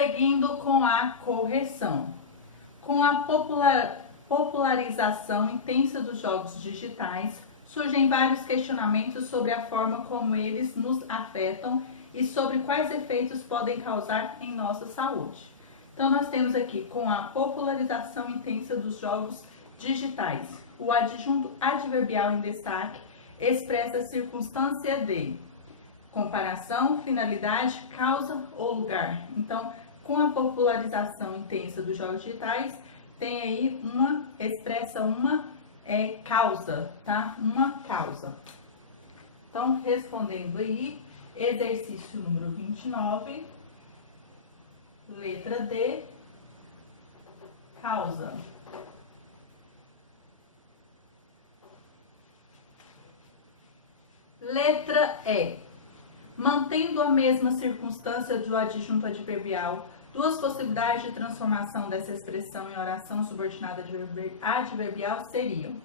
Prosseguindo com a correção. Com a popularização intensa dos jogos digitais, surgem vários questionamentos sobre a forma como eles nos afetam e sobre quais efeitos podem causar em nossa saúde. Então, nós temos aqui, com a popularização intensa dos jogos digitais, o adjunto adverbial em destaque expressa a circunstância de comparação, finalidade, causa ou lugar. Então, com a popularização intensa dos jogos digitais, tem aí expressa uma causa, tá? Uma causa. Então, respondendo aí, exercício número 29, letra D, causa. Letra E. Mantendo a mesma circunstância do adjunto adverbial, duas possibilidades de transformação dessa expressão em oração subordinada adverbial seriam: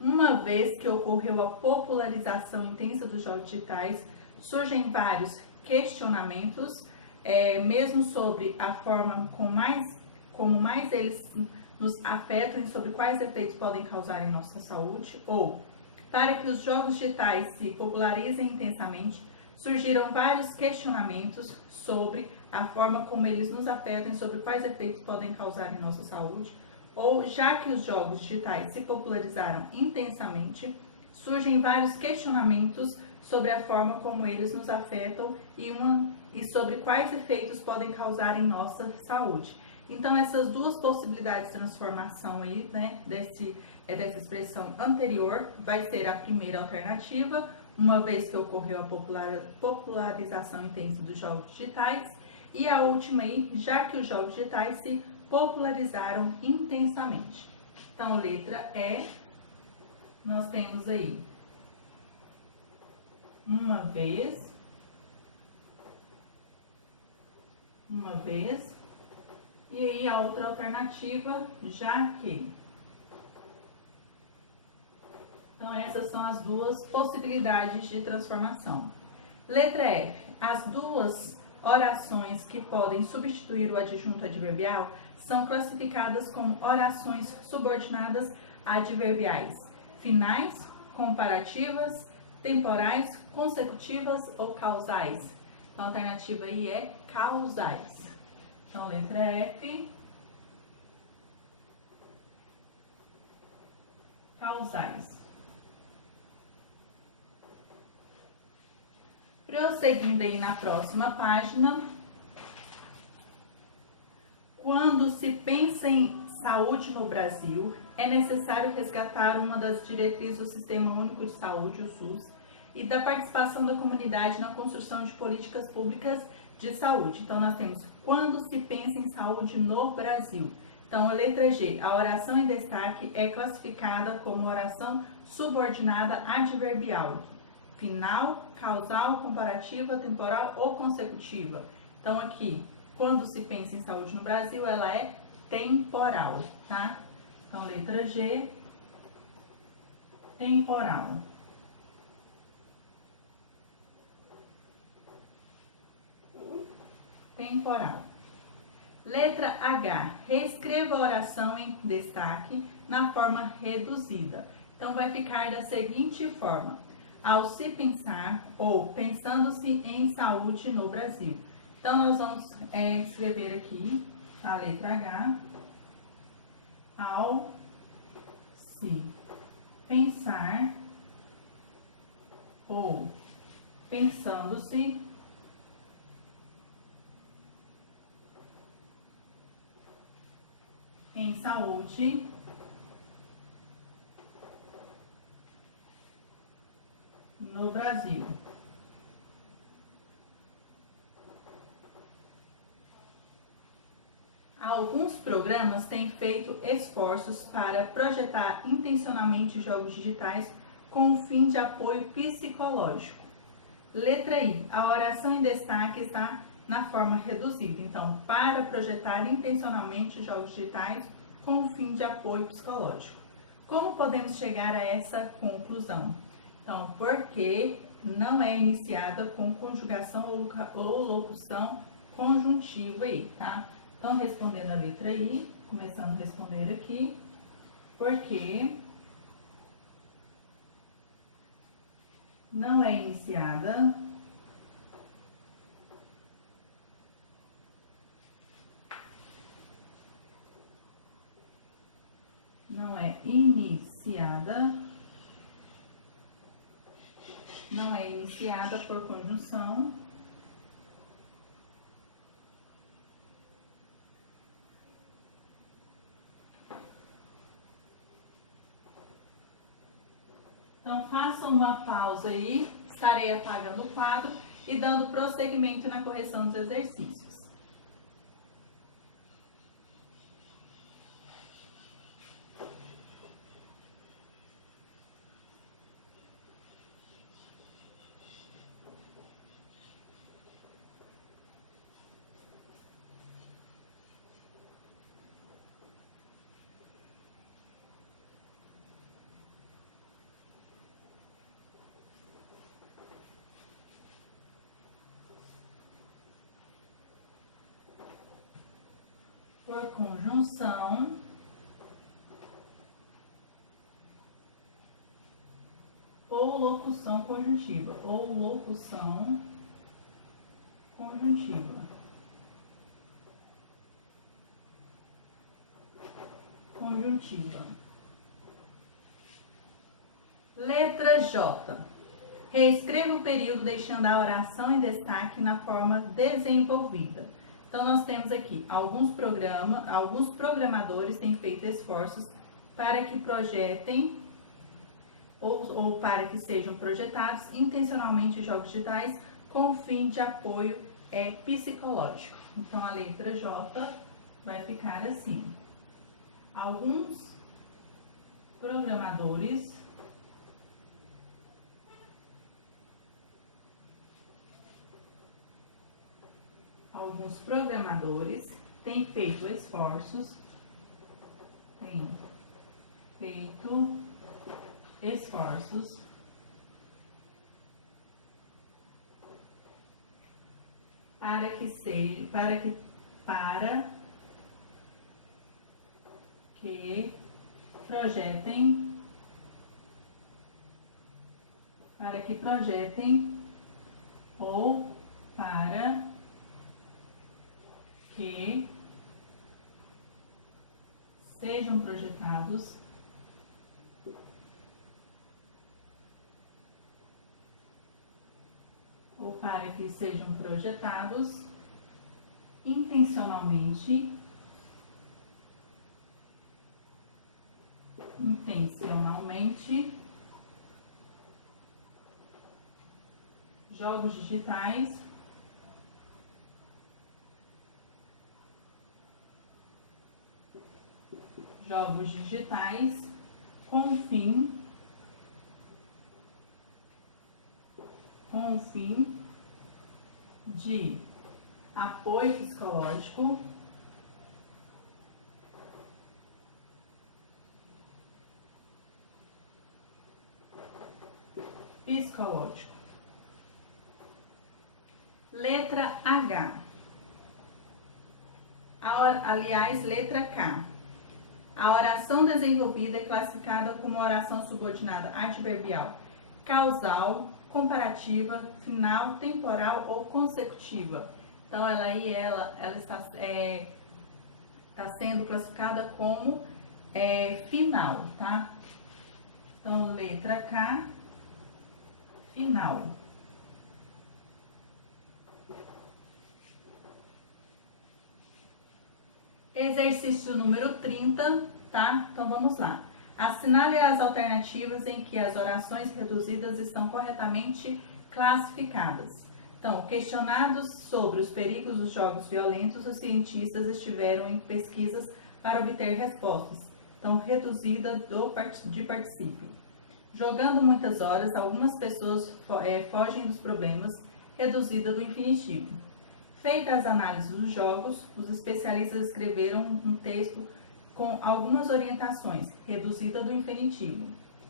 uma vez que ocorreu a popularização intensa dos jogos digitais, surgem vários questionamentos, mesmo sobre a forma como mais eles nos afetam e sobre quais efeitos podem causar em nossa saúde, ou para que os jogos digitais se popularizem intensamente, surgiram vários questionamentos sobre a forma como eles nos afetam e sobre quais efeitos podem causar em nossa saúde, ou já que os jogos digitais se popularizaram intensamente, surgem vários questionamentos sobre a forma como eles nos afetam e sobre quais efeitos podem causar em nossa saúde. Então, essas duas possibilidades de transformação aí, né, dessa expressão anterior, vai ser a primeira alternativa, uma vez que ocorreu a popularização intensa dos jogos digitais, e a última aí, já que os jogos digitais se popularizaram intensamente. Então, letra E, nós temos aí uma vez, e aí a outra alternativa, já que. Então, essas são as duas possibilidades de transformação. Letra F. As duas orações que podem substituir o adjunto adverbial são classificadas como orações subordinadas adverbiais finais, comparativas, temporais, consecutivas ou causais. Então, a alternativa aí é causais. Então, letra F. Causais. Prosseguindo aí na próxima página, quando se pensa em saúde no Brasil, é necessário resgatar uma das diretrizes do Sistema Único de Saúde, o SUS, e da participação da comunidade na construção de políticas públicas de saúde. Então, nós temos quando se pensa em saúde no Brasil. Então, a letra G, a oração em destaque é classificada como oração subordinada adverbial. Final, causal, comparativa, temporal ou consecutiva. Então, aqui, quando se pensa em saúde no Brasil, ela é temporal, tá? Então, letra G, temporal. Temporal. Letra H, reescreva a oração em destaque na forma reduzida. Então, vai ficar da seguinte forma: ao se pensar ou pensando-se em saúde no Brasil. Então, nós vamos escrever aqui a letra H. Ao se pensar ou pensando-se em saúde no Brasil. Alguns programas têm feito esforços para projetar intencionalmente jogos digitais com o fim de apoio psicológico. Letra I. A oração em destaque está na forma reduzida. Então, para projetar intencionalmente jogos digitais com o fim de apoio psicológico. Como podemos chegar a essa conclusão? Então, porque não é iniciada com conjugação ou locução conjuntivo aí, tá? Então, respondendo a letra I, começando a responder aqui, porque não é iniciada por conjunção Então, façam uma pausa aí, estarei apagando o quadro e dando prosseguimento na correção dos exercícios. Por conjunção ou locução conjuntiva, conjuntiva. Letra J. Reescreva o período deixando a oração em destaque na forma desenvolvida. Então, nós temos aqui alguns programadores têm feito esforços para que projetem ou para que sejam projetados intencionalmente jogos digitais com o fim de apoio psicológico. Então, a letra J vai ficar assim. Alguns programadores têm feito esforços para que projetem ou para que sejam projetados intencionalmente jogos digitais com o fim de apoio psicológico Letra H. Letra K. A oração desenvolvida é classificada como oração subordinada adverbial causal, comparativa, final, temporal ou consecutiva. Então, ela está sendo classificada como final, tá? Então, letra K, final. Exercício número 30, tá? Então, vamos lá. Assinale as alternativas em que as orações reduzidas estão corretamente classificadas. Então, questionados sobre os perigos dos jogos violentos, os cientistas estiveram em pesquisas para obter respostas. Então, reduzida de particípio. Jogando muitas horas, algumas pessoas fogem dos problemas, reduzida do infinitivo. Feitas as análises dos jogos, os especialistas escreveram um texto com algumas orientações, reduzida do infinitivo.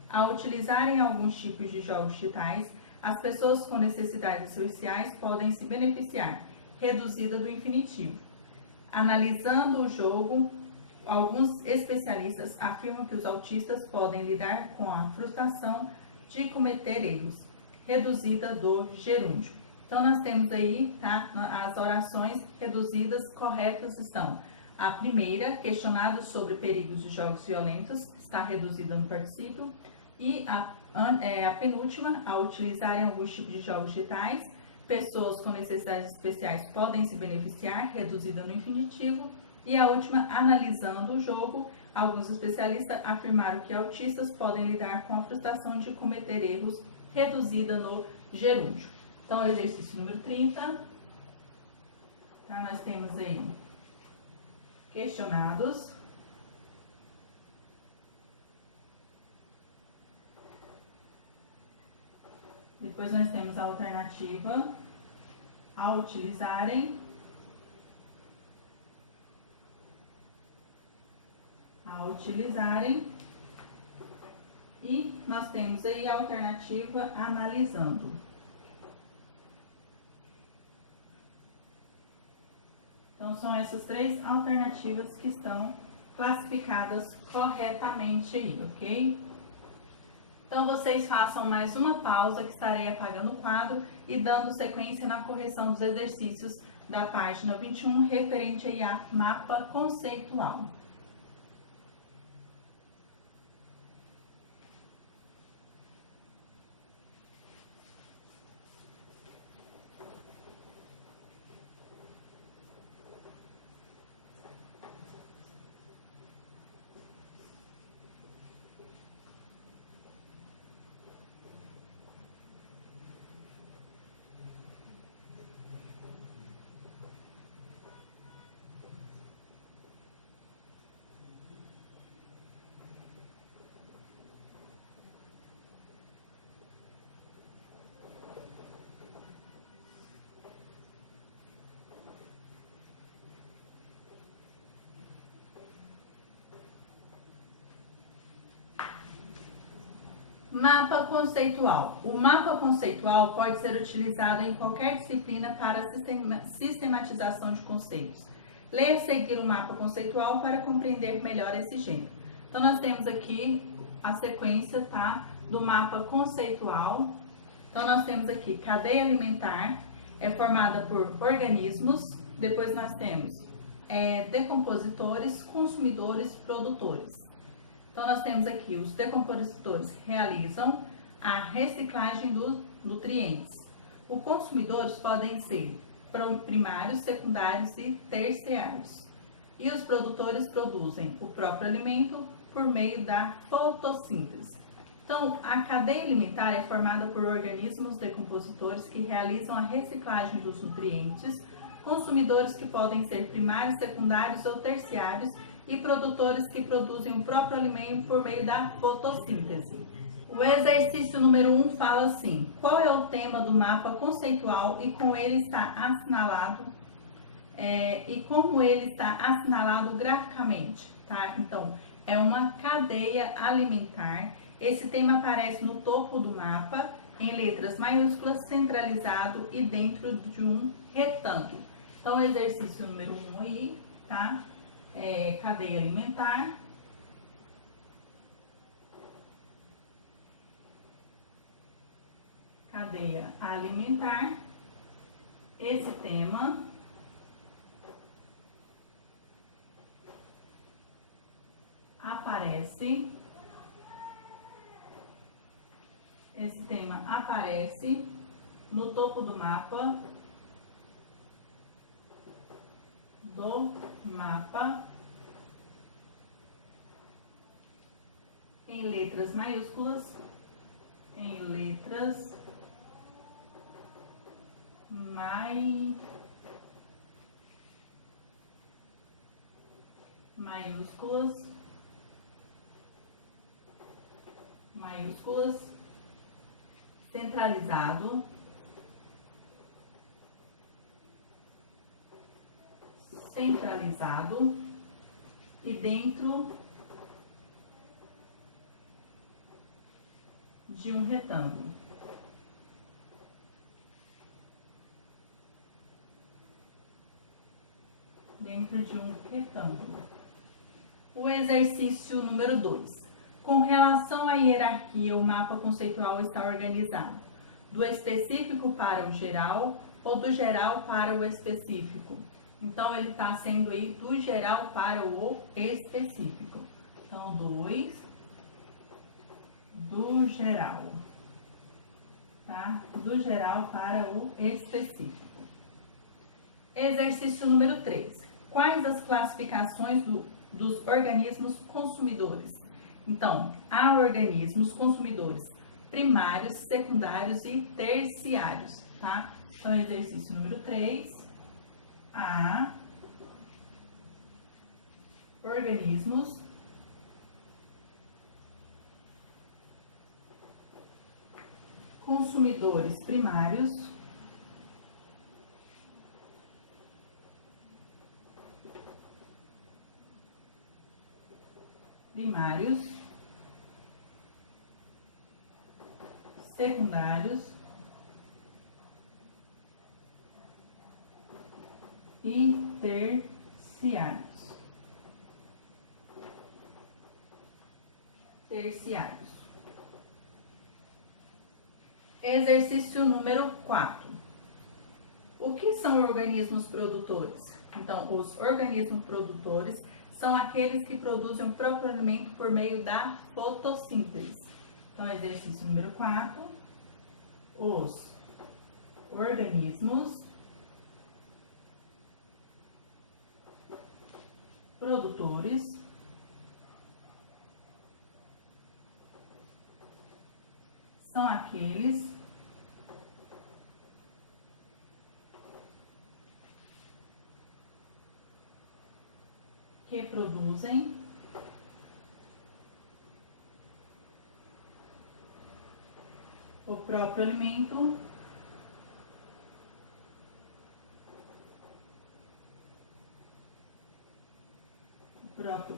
Ao utilizarem alguns tipos de jogos digitais, as pessoas com necessidades sociais podem se beneficiar, reduzida do infinitivo. Analisando o jogo, alguns especialistas afirmam que os autistas podem lidar com a frustração de cometer erros, reduzida do gerúndio. Então, nós temos aí, tá, as orações reduzidas corretas estão. A primeira, questionado sobre perigos de jogos violentos, está reduzida no particípio. E a penúltima, a utilizarem alguns tipos de jogos digitais, pessoas com necessidades especiais podem se beneficiar, reduzida no infinitivo. E a última, analisando o jogo, alguns especialistas afirmaram que autistas podem lidar com a frustração de cometer erros, reduzida no gerúndio. Então, exercício número 30, tá? Nós temos aí questionados. Depois nós temos a alternativa, a utilizarem, e nós temos aí a alternativa analisando. Então, são essas três alternativas que estão classificadas corretamente aí, ok? Então, vocês façam mais uma pausa, que estarei apagando o quadro e dando sequência na correção dos exercícios da página 21, referente aí a mapa conceitual. Mapa conceitual. O mapa conceitual pode ser utilizado em qualquer disciplina para sistematização de conceitos. Leia a seguir o mapa conceitual para compreender melhor esse gênero. Então, nós temos aqui a sequência, tá, do mapa conceitual. Então, nós temos aqui cadeia alimentar, é formada por organismos. Depois nós temos decompositores, consumidores, produtores. Então, nós temos aqui os decompositores realizam a reciclagem dos nutrientes. Os consumidores podem ser primários, secundários e terciários. E os produtores produzem o próprio alimento por meio da fotossíntese. Então, a cadeia alimentar é formada por organismos decompositores que realizam a reciclagem dos nutrientes, consumidores que podem ser primários, secundários ou terciários, e produtores que produzem o próprio alimento por meio da fotossíntese. O exercício número 1 fala assim: qual é o tema do mapa conceitual e com ele está assinalado e como ele está assinalado graficamente, tá? Então, é uma cadeia alimentar. Esse tema aparece no topo do mapa em letras maiúsculas, centralizado e dentro de um retângulo. Então, exercício número 1 aí, tá? Cadeia alimentar. Cadeia alimentar. Esse tema aparece. Esse tema aparece no topo do mapa. Em letras maiúsculas, maiúsculas, centralizado, e dentro de um retângulo. dentro de um retângulo. O exercício número 2. Com relação à hierarquia, o mapa conceitual está organizado do específico para o geral ou do geral para o específico. Então, ele está sendo aí do geral para o específico. Então, 2 do geral, tá? Do geral para o específico. Exercício número 3. Quais as classificações dos organismos consumidores? Então, há organismos consumidores primários, secundários e terciários, tá? Então, exercício número 3. Há organismos consumidores primários, secundários e terciários. Exercício número 4. O que são organismos produtores? Então, os organismos produtores são aqueles que produzem o próprio alimento por meio da fotossíntese. Então, exercício número 4. Os organismos produtores são aqueles que produzem o próprio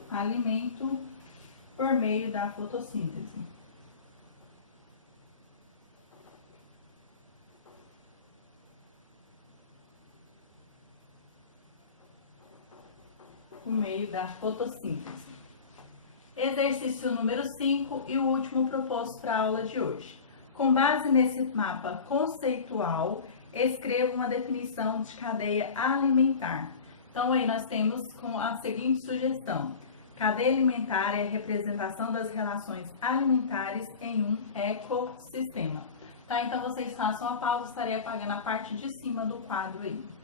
alimento por meio da fotossíntese. Exercício número 5 e o último proposto para a aula de hoje. Com base nesse mapa conceitual, escreva uma definição de cadeia alimentar. Então, aí nós temos com a seguinte sugestão. Cadeia alimentar é a representação das relações alimentares em um ecossistema. Tá? Então, vocês façam a pausa, estarei apagando a parte de cima do quadro aí.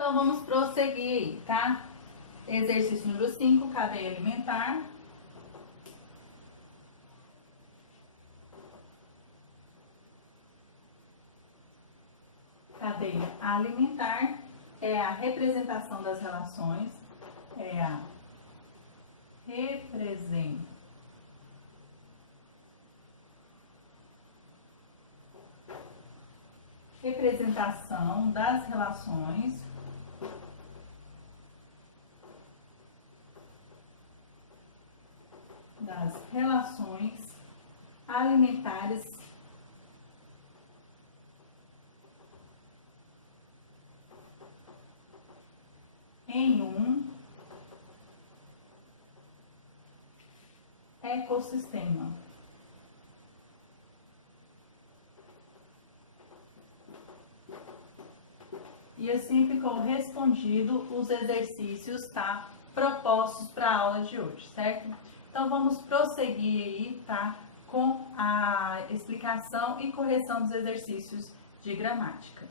Então, vamos prosseguir, tá? Exercício número 5, cadeia alimentar. Cadeia alimentar é a representação das relações, representação das relações alimentares em um ecossistema. E assim ficou respondido os exercícios, tá? Propostos para a aula de hoje, certo? Então, vamos prosseguir aí, tá? Com a explicação e correção dos exercícios de gramática.